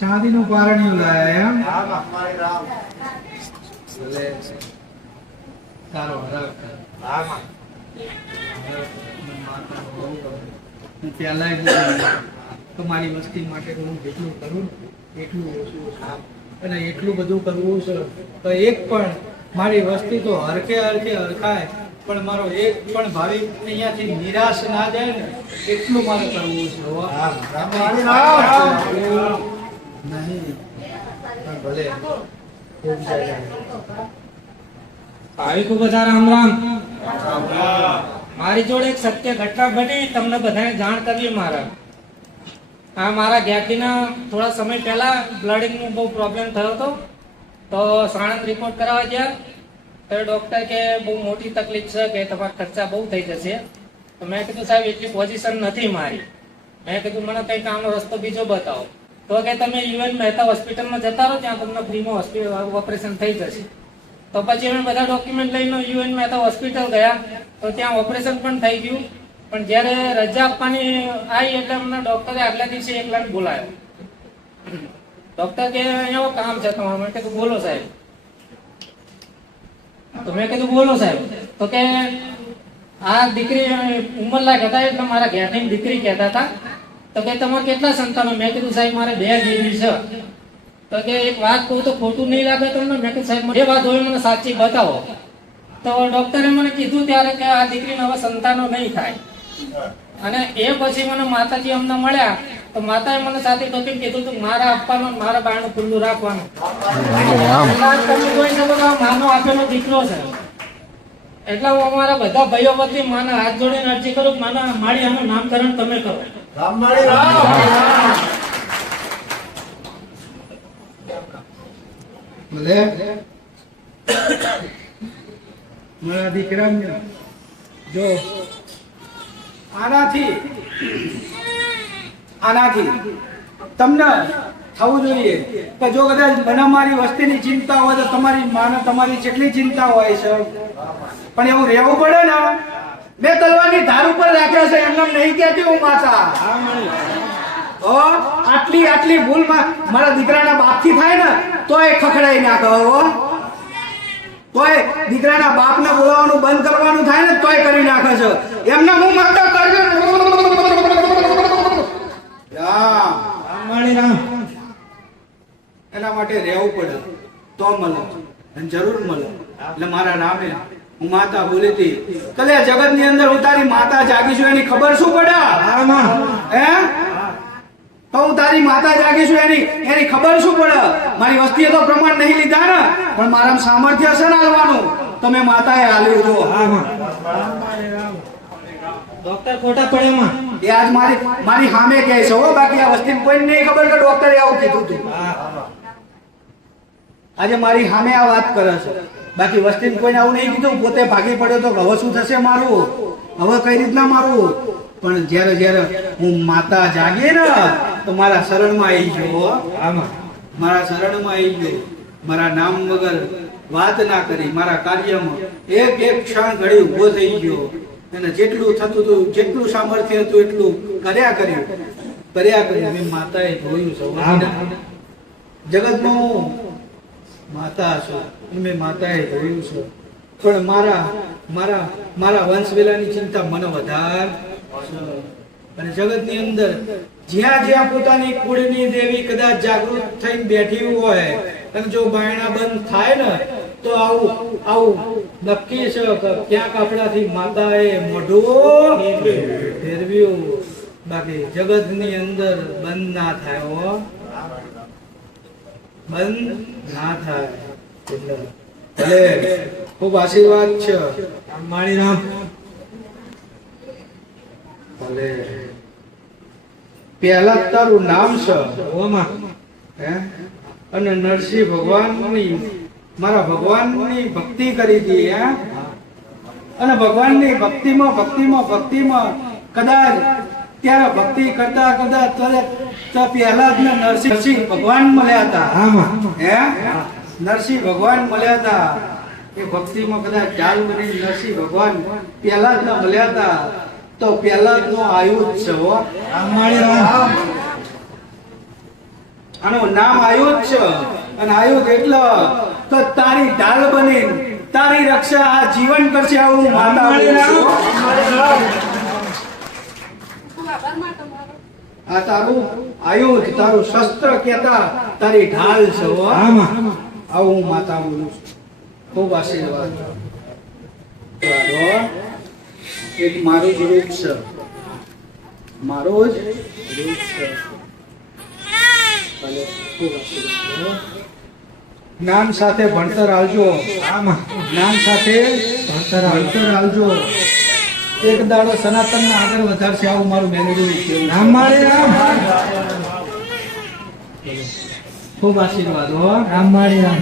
चांदी નું પારણિયું લાયા એમ સારો પેલા તમારી વસ્તી માટે હું જેટલું કરું એટલું ઓછું અને એટલું બધું કરવું છે તો એક પણ મારી વસ્તી તો હરખે હરખે હરખાય પણ મારો એક પણ ભાવિક અહીંયાથી નિરાશ ના જાય ને એટલું મારે કરવું છે બધા રામ રામ। મારી જોડે એક સત્ય ઘટના બની, તમને બધાને જાણ કરવી મારા। આ મારા જ્ઞાતિના થોડા સમય પહેલા બ્લડિંગનો બહુ પ્રોબ્લેમ થયો હતો, તો સાણંદ રિપોર્ટ કરાવવા ગયા તો ડોક્ટર કે બહુ મોટી તકલીફ છે કે તમારા ખર્ચા બહુ થઈ જશે। તો મેં કીધું સાહેબ એટલી પોઝિશન નથી મારી। મેં કીધું મને કંઈક આનો રસ્તો બીજો બતાવો। તો કે તમે યુએન મહેતા હોસ્પિટલમાં જતા રહો, ત્યાં તમને ફ્રીમાં ઓપરેશન થઈ જશે। તો પછી અમે બધા ડોક્યુમેન્ટ લઈને યુએન મહેતા હોસ્પિટલ ગયા, તો ત્યાં ઓપરેશન પણ થઈ ગયું। પણ જ્યારે રજા આપવાની આવી એટલે અમને ડોક્ટરે આગલા દિવસે એકલાને બોલાયો। ડોક્ટર કે એવો કામ છે તમારું। મેં કીધું બોલો સાહેબ। તો મેં કીધું બોલો સાહેબ। તો કે આ દીકરી ઉંમરલાયક હતા એટલે મારા ઘેરની દીકરી કહેતા હતા। તો કે તમારે કેટલા સંતાનો? મેં કીધું સાહેબ મારે 2 દીકરી છે। તો કે એક વાત કહું તો ખોટું નહીં લાગે તમને? મેં કીધું સાહેબ એ વાત હોય મને સાચી બતાવો। તો ડોક્ટરે મને કીધું ત્યારે કે આ દીકરીને હવે સંતાનો નહીં થાય। અને એ પછી મને માતાજી અમને મળ્યા, તો માતાએ મને સાથે ટોકીને કીધું કે મારા આપવાનું, મારા બાયણું ખુલ્લું રાખવાનું। તમે જોઈ શકો છો માનો આપેલો દીકરો છે। એટલે હું અમારા બધા ભાઈઓ વતી માને હાથ જોડીને અરજી કરું, માના માળી આનું નામકરણ તમે કરો। મારા દીકરા જો આનાથી તમને થવું જોઈએ કે જો કદાચ મને મારી વસ્તીની ચિંતા હોય તો તમારી માને તમારી કેટલી ચિંતા હોય છે, પણ એવું રહેવું પડે ને। મેં તલવારની ધાર ઉપર રાખ્યા છે, એમને નહીં કહેતી હું માતા। આટલી આટલી ભૂલ મારા દીકરાના બાપથી થાય ને તોય ખખડાઈ નાખે હો. તોય દીકરાના બાપને બોલાવવાનું બંધ કરવાનું થાય ને તોય કરી નાખે છે. એમને હું માતા કરજો એના માટે રહેવું પડે તો મળે અને જરૂર મળે. એટલે મારા નામે હું માતા બોલી હતી કલે જગત ની અંદર હું તારી માતા જાગીશું એની ખબર શું પડે હે? તો હું તારી માતા જાગીશું એની ખબર શું પડે? મારી વસ્તીએ તો પ્રમાણ નહીં લીધા ને, પણ મારા સામર્થ્ય છે ને હાલવાનું, તમે માતાએ હાલ્યું જો. ડોક્ટર ખોટા પડ્યામાં એ આજ મારી સામે કહે છે હો. બાકી આ વસ્તીને કોઈને નહીં ખબર કે ડોક્ટરે આવું કીધું હતું. આજે મારી સામે આ વાત કરે છે. બાકી વસ્તીને કોઈને આવું નહીં કીધું. પોતે ભાગી પડ્યો તો હવે શું થશે મારું? હવે કઈ રીતના મારું? પણ જ્યારે હું માતા જાગીએ ને તો મારા શરણમાં આવી ગયો. મારા શરણમાં આવી ગયો. મારા નામ વગર વાત ના કરી. મારા કાર્યમાં એક ક્ષણ ઘડી ઉભો થઈ ગયો. અને જેટલું થતું હતું, જેટલું સામર્થ્ય હતું એટલું કર્યા કર્યું. મેં માતાએ જોયું છે. જગતમાં હું માતા છું, મેં માતાએ જોયું છે. પણ મારા વંશવેલાની ચિંતા મને વધારે છે. અને જગતની અંદર જ્યાં પોતાની કુળની દેવી કદાચ જાગૃત થઈને બેઠી હોય અને જો બાયણા બંધ થાય ને તો આવું નક્કી છે કે ક્યાંક આપણાથી માતાએ મોઢું ફેરવ્યું. બાકી જગતની અંદર બંધ ના થાય હો, બંધ ના થાય. એટલે ભલે ખૂબ આશીર્વાદ છે મારી રામ. ભલે પહેલા તારું નામ છે હે? અને નરસિંહ ભગવાનની મારા ભગવાનની ભક્તિ કરી હતી હે? અને ભગવાનની ભક્તિમાં કદાચ ત્યારે ભક્તિ કરતા પહેલા જ નરસિંહ ભગવાન મળ્યા હતા હે? નરસિંહ ભગવાન મળ્યા હતા. એ ભક્તિમાં કદાચ ચાલ બની નરસિંહ ભગવાન પહેલા જ મળ્યા હતા. તો પહેલા નો આયુધ છે હો. આનું નામ આયુધ છે. અને આયુધ એટલે તો તારી ઢાલ બની તારી રક્ષા આ જીવન કરશે. આવું માતા આ તારું આયુધ, તારું શસ્ત્ર કેતા તારી ઢાલ છે હો. આવું માતા બોલું છું. ખૂબ આશીર્વાદ. એક મારું જ રૂપ છે, મારું જ રૂપ છે. જ્ઞાન સાથે ભણતર આવજો. જ્ઞાન સાથે ભણતર આવજો. એક દાડો સનાતન ને આગળ વધારશે. આવું મારું મેલેડી ખૂબ આશીર્વાદ હો. રામ માળી રામ.